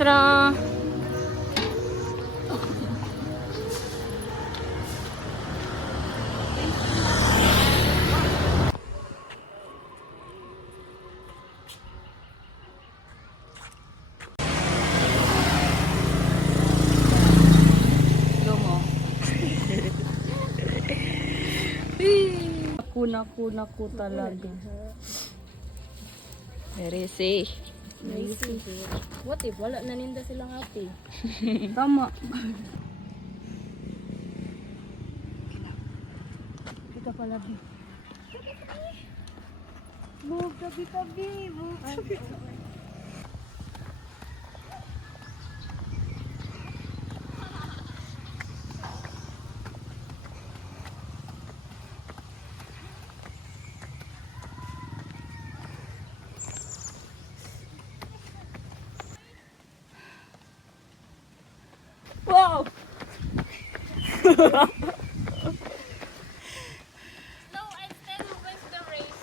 Extra. Naku talaga. Very safe. What if wala na ninda silang happy? Tama. Kita pala di. Move tabi-tabi. Wow! Slow and steady wins the race.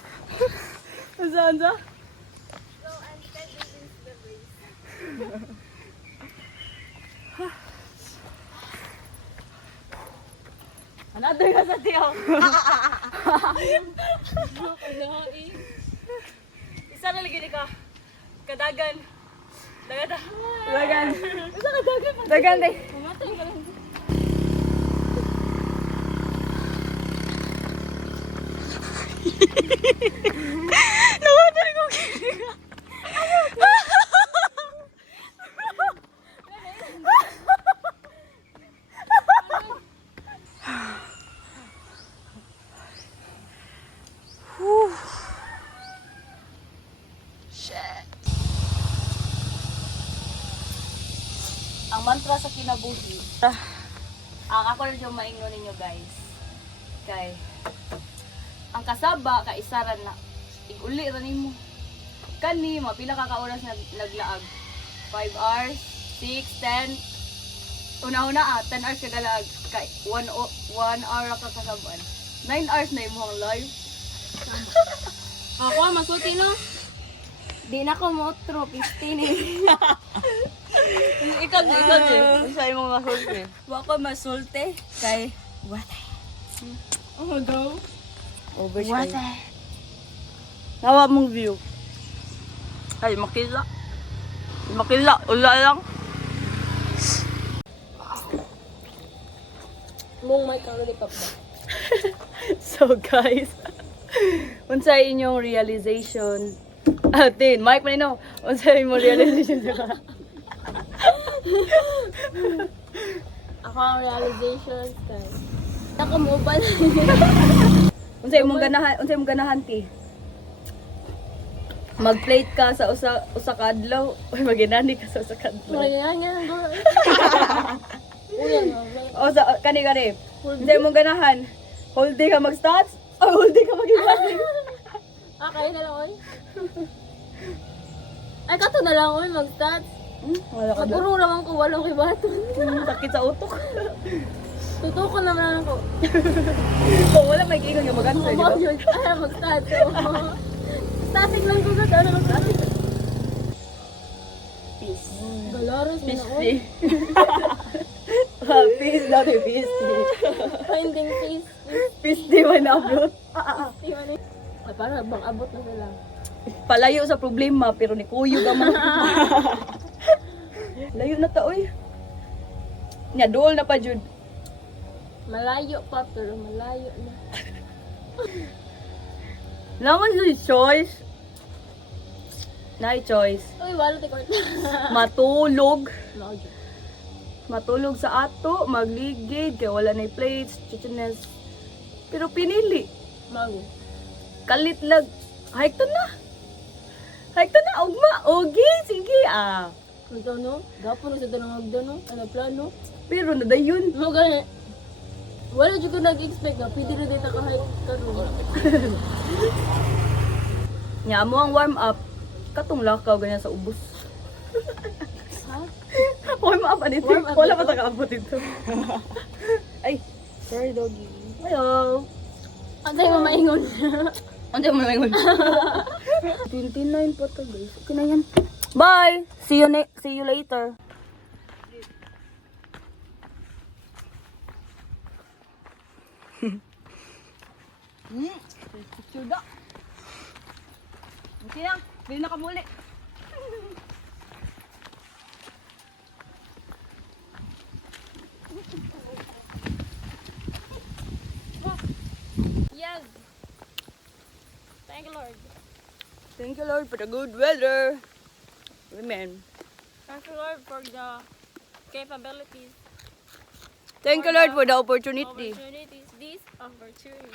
Saan sa? Slow and steady wins the race. Another ka sa tiyaw. Isa na lagi ka. Kadagan. Dagan. Isa ka dagan. Dagan day. Pumatay ka lang. Nawalan ko kiniga. Ang mantra sa kinabuhi. Ang ako rin yung maingon ninyo guys. Kay ang kasaba ka isaran na iguli ra nimo. Kani mapila ka oras naglaag. 5 hours, 6, 10. Una-una 10 hours ka galaag kay 1 hour ka kasaban. 9 hours na imong live. Ako, masuti no? Di na ko motro, 15 eh. Ikaw din. Sa imong masulti. Wa ko masulti kay what? Oh, go. What? Nawa mong view. Ay, makila. Ula lang. Mong mic ang lollipop ba? So guys, unsay inyong realization? Tin, mic man ino. Unsay inyong realization sa Ako ang realization kay nakamubal. Unsay imong ganahan ti? Mag-plate ka sa usa ka adlaw, oy maginani ka sa usa ka adlaw. Nga. Uyan nga. O sa kani. Unsay imong ganahan? Whole day ka mag-stats? O whole day ka mag-ibalik? Kaya na lang oy. Ay, kato na lang oy, mag-stats. Wala ka doon. Maguro naman ko, walong kibaton. Sakit sa utok. Tutuko naman ako. Kung wala may gingon nga mag-answer, di ba? Ay, mag-stats. Static lang ko gud, ano static. Peace. Galaros na Peace oy. day. Peace, not a peace day. Finding peace. Peace day man upload. Ay, para bang abot na sila. Palayo sa problema, pero ni Kuyo gaman. Layo na ta, oy. Nya, duol na pa, Jud. Malayo pa, pero malayo na. Naman sa choice. Na choice. Uy, wala ti court. Matulog. Malayo. Matulog sa ato, magligid, kaya wala na plates, chichines. Pero pinili. Malayo. Kalit lag. Hike to na, ugma. Ogi, sige, Ito no? Gapo na sa tanong magda no? Ano plano? Pero nadayon. Mo gani. Wala jud ko nag-expect na pwede na dito ka-hike karon. Nya mo ang warm up. Katong lakaw ganyan sa ubos. Ha? Warm up anito. Warm up Wala dito? pa nakaabot dito. Ay, Sorry doggy. hello. Antay mo maingon. Ano mo naman? 29 pa to guys. Okay na yan. Bye! See you later. Suda. Okay lang. Hindi na kamuli. Yes. Thank you, Lord. Thank you, Lord, for the good weather. Amen. Thank you, Lord, for the capabilities, Thank you, Lord, for the opportunity. opportunities, this opportunity.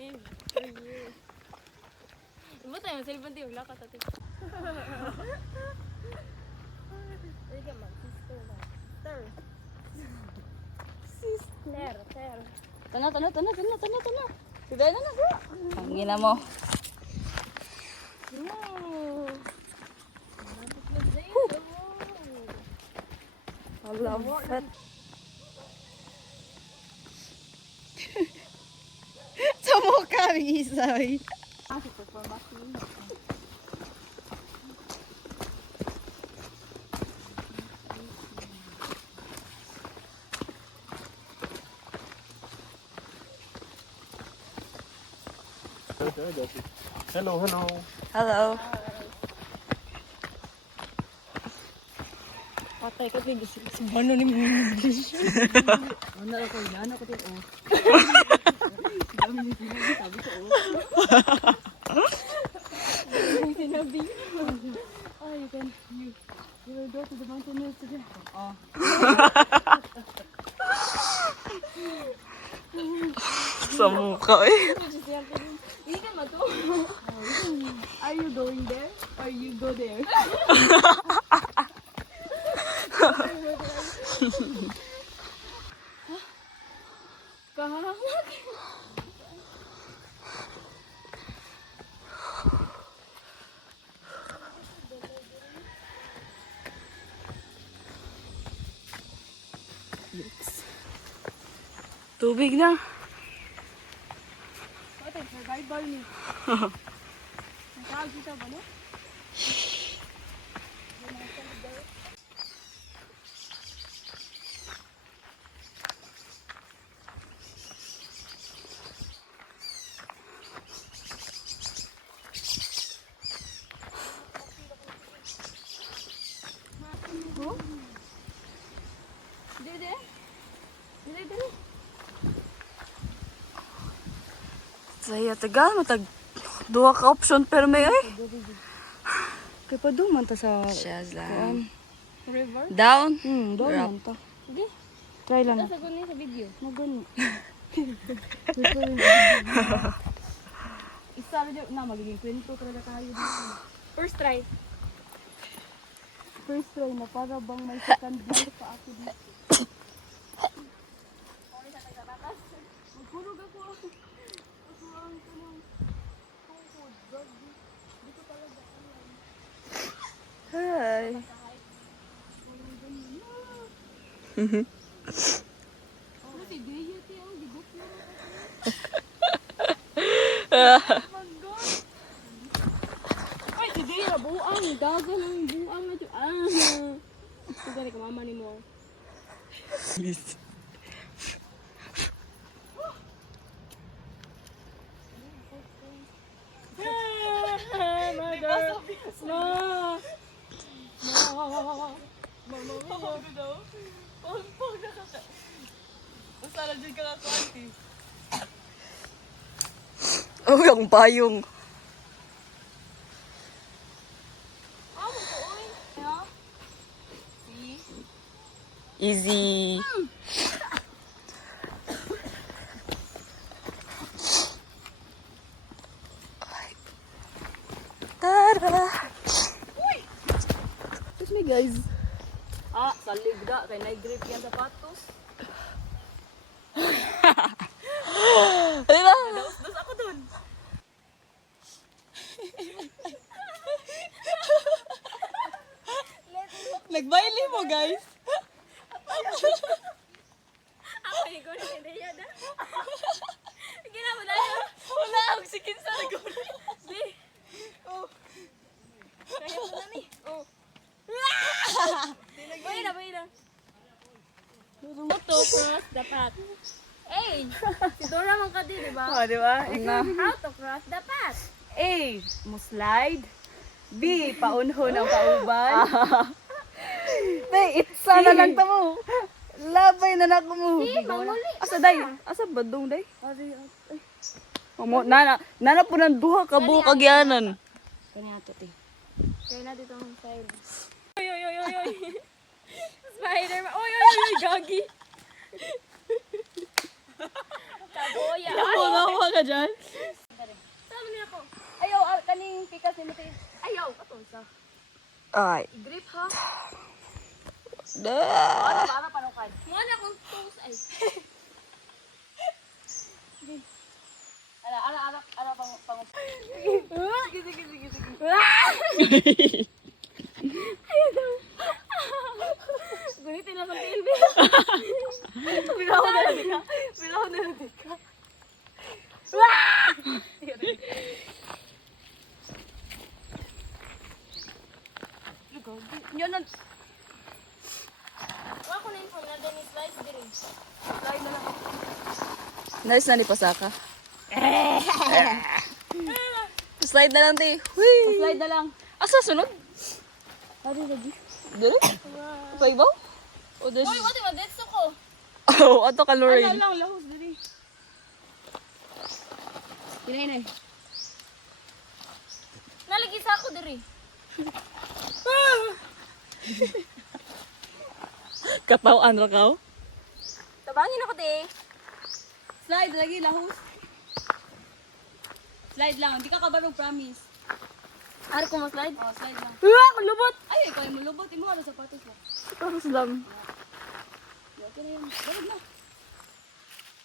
And for you. Ibo tayo, cellphone tayo, lakat natin. Ay, ka man, sister na. Sister. Sister. Tana. Sige na na, bro. Ang gina mo. I love it. Sa mukha, isay. Hello. Hello. Patay ka, tigil si Ano ni mo English? Ano ako, yan ako din, oh. Sinabi. Oh, you will go to the mountain hills today. Oh. Sa mukha eh. Hindi ka mato. Are you going there? Or you go there? Kahamak. Tubig na. Patay, survival ni. Nasaan kita ba, no? Dede? Saya tagal matag duha ka option pero may ay. Kay pa duman ta sa kuan. River? Down. Doon Drop. man to. Hindi. Try lang. Nasa guni sa video. Magani. Isa rin na magiging kwento talaga tayo dito. First try. First try na para bang may second life pa ako dito. Magkurog ako. Ako ang tanong. Tungkod. Dito talaga. Hi. Ano si Gaya ti ang digot na. Ay, si Gaya buang. Dagan ang buang na dyan. Ito gani ka mama ni mo. Please. Mother. No. Oh, yung payong. Easy. Tara. Excuse me guys. Salig da kay na-grip yan sapatos. Diba? Dos ako dun. Nagbaili mo guys. Ako yung guni si Gaya na. Ginawa na yun. Wala ako sikin sa nagawin. Di. Oh. Kaya mo na ni. Oh. Buhay na. Auto cross the path. Hey, si Dora man ka di ba? Oh, di ba? Ikaw. How to cross the path? A. Muslide. B. Paunhon ang kauban. Tay, itsa na lang tamo. Labay na nako mo. manguli Asa day? Asa badong day? Mo nana po ng duha ka buo kagyanan. Kani ato ti. Kaya na dito ang style. Oy. Spider-Man. Oy, gagi. Kaboya. Nawa ka dyan. Sabi niya ako. Ayaw, kaning pikas ni Mati. Ayaw, katong sa. Ay. I-grip ha. Da. Ano ba na panukan? Mga na akong toes ay. Ara pang Sige. Gunitin na sa TV. Bilaw na lang ka. Yun na. Wala ko na yung phone na din slice din. Slide na lang. Nice na ni Pasaka. Slide na lang di. Slide na lang. Asa sunod? Ari lagi. Dili? Sa ibaw? O des? Oy, wati madetso ko. Oh, ato ka Lorraine. Lang lahos diri. Kinay. Nalagi sa ako diri. Katawan ra ka. Tabangin ako di. Slide lagi lahos. Slide lang, hindi ka kabarog promise. Ari ko mo slide. Oh, slide lang. Malubot. Ay, ikaw yung mulubot, imo ano sapatos mo. Tapos lang. Okay na yan. Barog na.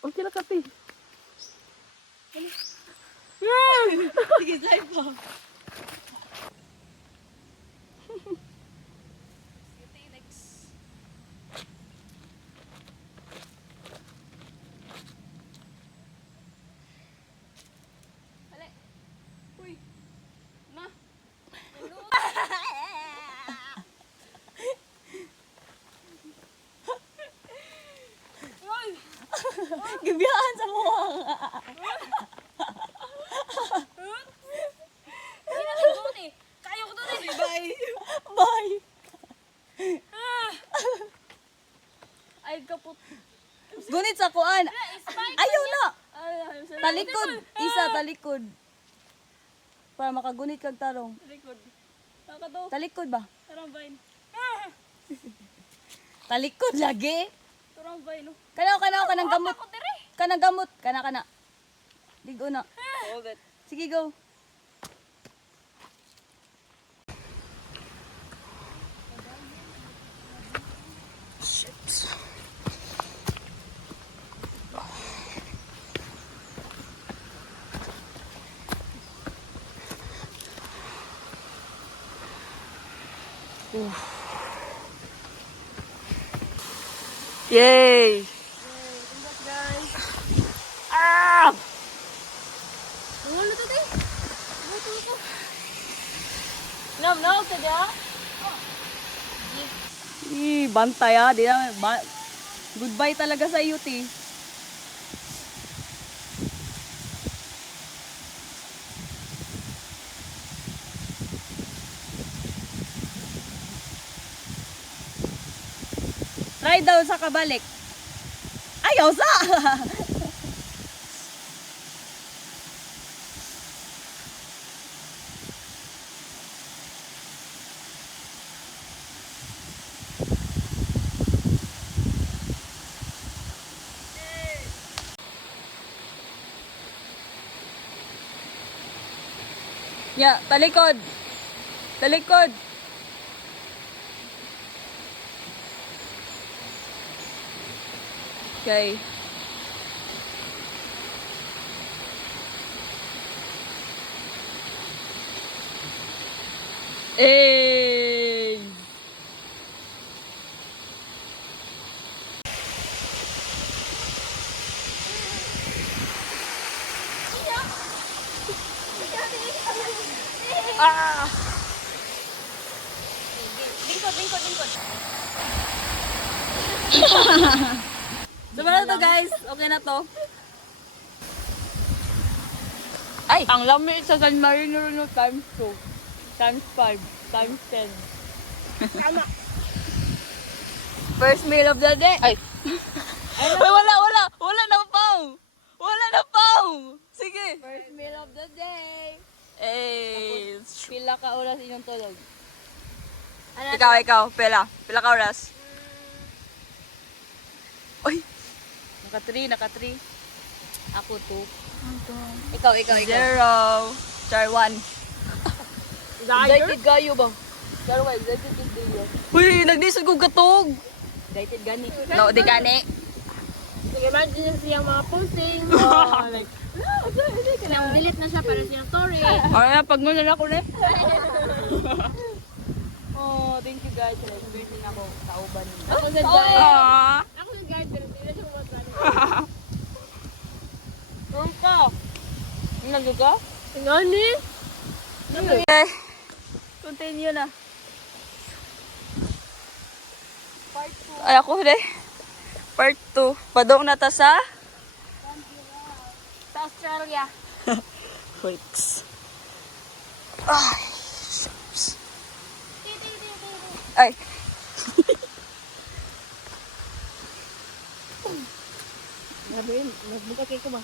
Okay na kape. Sige, slide pa. Uy. Na. Gibiyahan sa mo. Hindi na siguro eh. Kayo ko doon eh. Bye. Bye. Ay, kaput. Gunit sa kuan. Spike. Ayaw na. Ay, sa Talikod. Isa, talikod. Para makagunit kag tarong. likod. Saka to. Talikod ba? Tarambay. Talikod lagi. Tarambay no. Kanang gamot. Ako dire. Kanang gamot. Kana. Ligo na. Hold it. Sige, go. Shit. Yay! Congrats guys. Ah! Ano to di? Ito. Nam sa dia. Bantay ah. Di na, goodbye talaga sa iyo, ti. Try daw sa kabalik. Ayaw sa! Ya, talikod. Talikod. Okay. Hey. Ah. Lingkod. So, na to guys. Okay na to. Ay! Ang lamig sa San Marino no, times 2, times 5, times 10. Tama. First meal of the day. Ay! Ay, wala na pao! Wala na pao! Sige! First meal of the day. Eh, Pila ka oras inyong tulog? ikaw, pila ka oras? Uy! Naka 3. Ako 2. Ikaw. 0. Char 1. Excited kayo ba? Pero why, excited kayo. Uy, nagdisod ko katog! Excited gani. No, di gani. Imagine niyo siyang mga posting. Like, nang delete na siya para siyang story. Ay, pag mo na ako na. Oh, thank you guys. Celebrating ako sa uban. Ako sa guide. Ah! Ako sa guide, pero hindi na siya kumasali. Meron ka. Nandun ka? Ngani? Okay. Continue na. Ay, ako rin. Part 2. Padong na ta sa? Sa Australia. Wait. Ay. Shucks. Ay. Grabe yun, nagbuka kayo ko ba?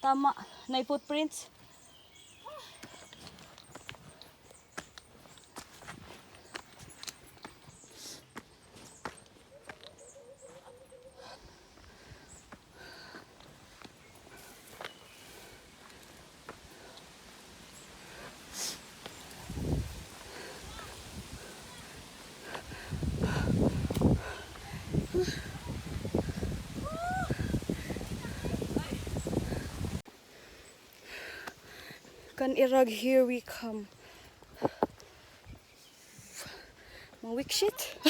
Tama. Nay footprints. Kan irag, here we come. Mga weak shit.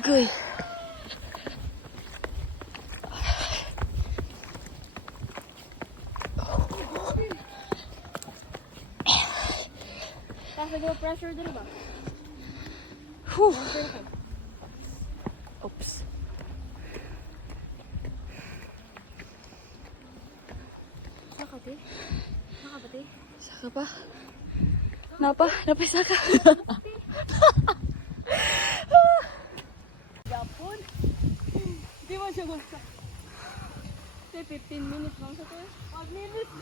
Agoy. Kasi go pressure din ba? Whew. Oops. Saka te? Saka ba te? Saka pa? Napa? Saka. Yapon? Di mo siya gusto. 15 minutes lang sa to eh. 5 minutes.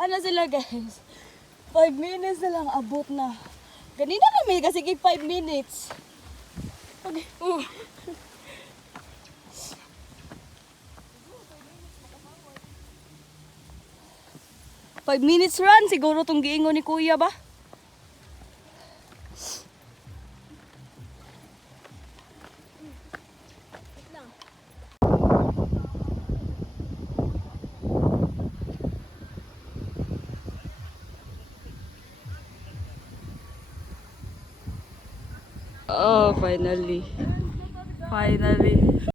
Ano sila guys? 5 minutes na lang abot na. Ganina kami kasi 5 minutes. Okay. 5 minutes run siguro tong giingon ni kuya ba? Oh, finally. Finally.